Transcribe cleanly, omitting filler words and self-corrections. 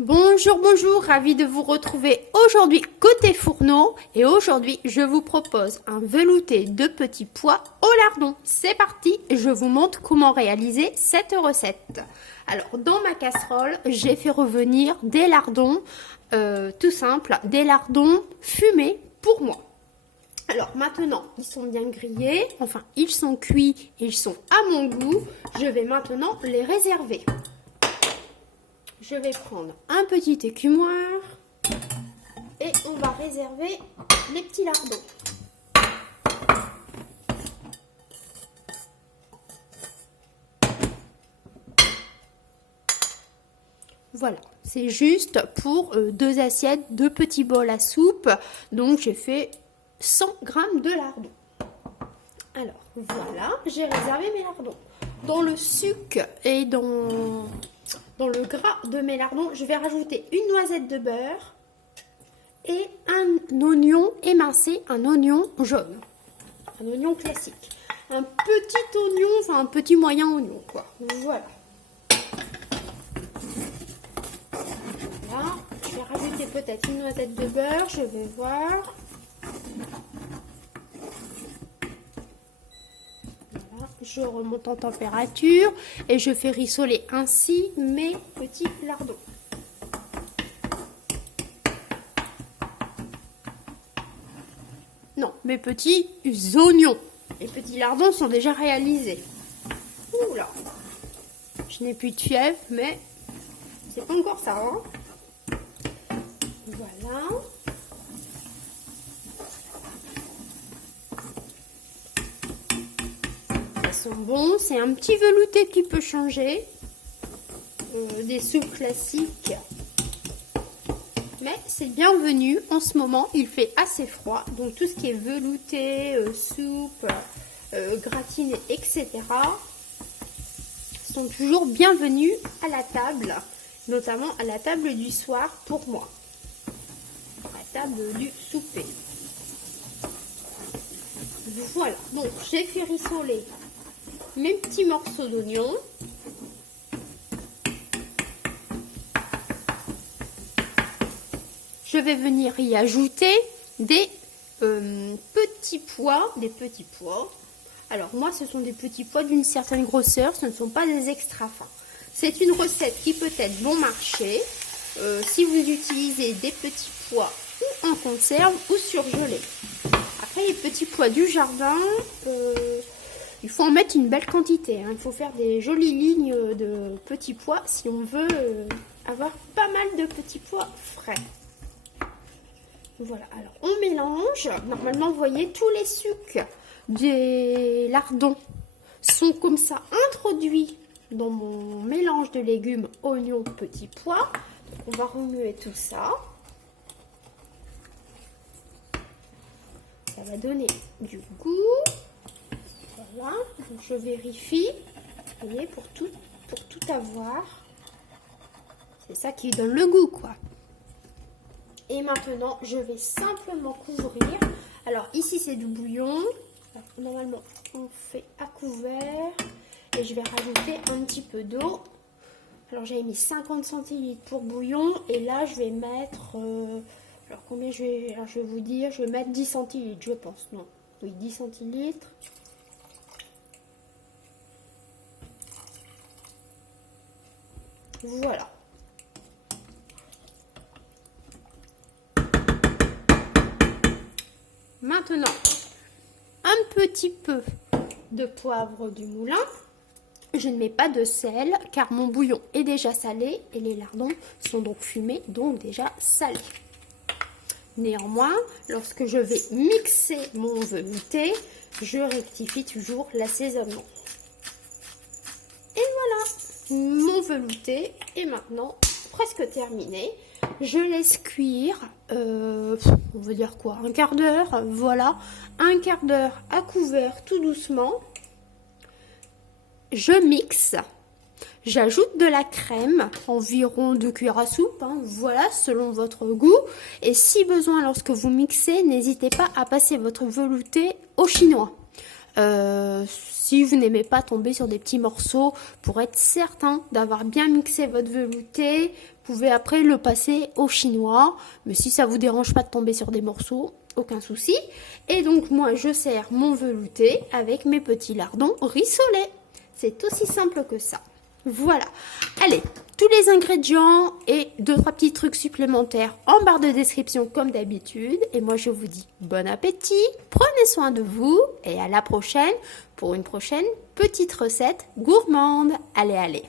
Bonjour, bonjour, ravi de vous retrouver aujourd'hui côté fourneau et aujourd'hui je vous propose un velouté de petits pois au lardon. C'est parti, je vous montre comment réaliser cette recette. Alors dans ma casserole, j'ai fait revenir des lardons, tout simple, des lardons fumés pour moi. Alors maintenant, ils sont bien grillés, enfin ils sont cuits et ils sont à mon goût. Je vais maintenant les réserver. Je vais prendre un petit écumoire et on va réserver les petits lardons. Voilà, c'est juste pour 2 assiettes, 2 petits bols à soupe. Donc j'ai fait 100 g de lardons. Alors voilà, j'ai réservé mes lardons. Dans le sucre et dans le gras de mes lardons, je vais rajouter une noisette de beurre et un oignon émincé, un oignon jaune, un oignon classique. Un petit oignon, enfin un petit moyen oignon, quoi. Voilà. Voilà. Je vais rajouter peut-être une noisette de beurre, je vais voir. Je remonte en température et je fais rissoler ainsi mes petits lardons. Non, mes petits oignons. Les petits lardons sont déjà réalisés. Oula, je n'ai plus de fièvre, mais c'est pas encore ça. Hein. Voilà. Sont bons, c'est un petit velouté qui peut changer des soupes classiques, mais c'est bienvenu. En ce moment il fait assez froid, donc tout ce qui est velouté, soupe, gratiné, etc. sont toujours bienvenus à la table, notamment à la table du soir pour moi, à la table du souper. Voilà, donc j'ai fait rissoler mes petits morceaux d'oignon. Je vais venir y ajouter des petits pois, Alors moi, ce sont des petits pois d'une certaine grosseur, ce ne sont pas des extra fins. C'est une recette qui peut être bon marché si vous utilisez des petits pois ou en conserve ou surgelés. Après, les petits pois du jardin, il faut en mettre une belle quantité. Hein. Il faut faire des jolies lignes de petits pois si on veut avoir pas mal de petits pois frais. Voilà, alors on mélange. Normalement, vous voyez, tous les sucs des lardons sont comme ça introduits dans mon mélange de légumes, oignons, petits pois. Donc, on va remuer tout ça. Ça va donner du goût. Voilà, donc je vérifie, vous voyez, pour tout avoir. C'est ça qui donne le goût, quoi. Et maintenant, je vais simplement couvrir. Alors ici, c'est du bouillon. Normalement, on fait à couvert. Et je vais rajouter un petit peu d'eau. Alors j'avais mis 50 centilitres pour bouillon. Et là, je vais mettre... alors combien je vais vous dire, je vais mettre 10 centilitres, je pense. Non, oui, 10 centilitres. Voilà. Maintenant, un petit peu de poivre du moulin. Je ne mets pas de sel car mon bouillon est déjà salé et les lardons sont donc fumés, donc déjà salés. Néanmoins, lorsque je vais mixer mon velouté, je rectifie toujours l'assaisonnement. Et voilà, mon velouté est maintenant presque terminé. Je laisse cuire, on va dire quoi, un quart d'heure, voilà, un quart d'heure à couvert tout doucement. Je mixe, j'ajoute de la crème, environ 2 cuillères à soupe, hein, voilà, selon votre goût. Et si besoin, lorsque vous mixez, n'hésitez pas à passer votre velouté au chinois. Si vous n'aimez pas tomber sur des petits morceaux, pour être certain d'avoir bien mixé votre velouté, vous pouvez après le passer au chinois. Mais si ça vous dérange pas de tomber sur des morceaux, aucun souci. Et donc moi je sers mon velouté avec mes petits lardons rissolés. C'est aussi simple que ça. Voilà. Allez, tous les ingrédients et 2-3 petits trucs supplémentaires en barre de description comme d'habitude. Et moi je vous dis bon appétit, prenez soin de vous et à la prochaine pour une prochaine petite recette gourmande. Allez, allez.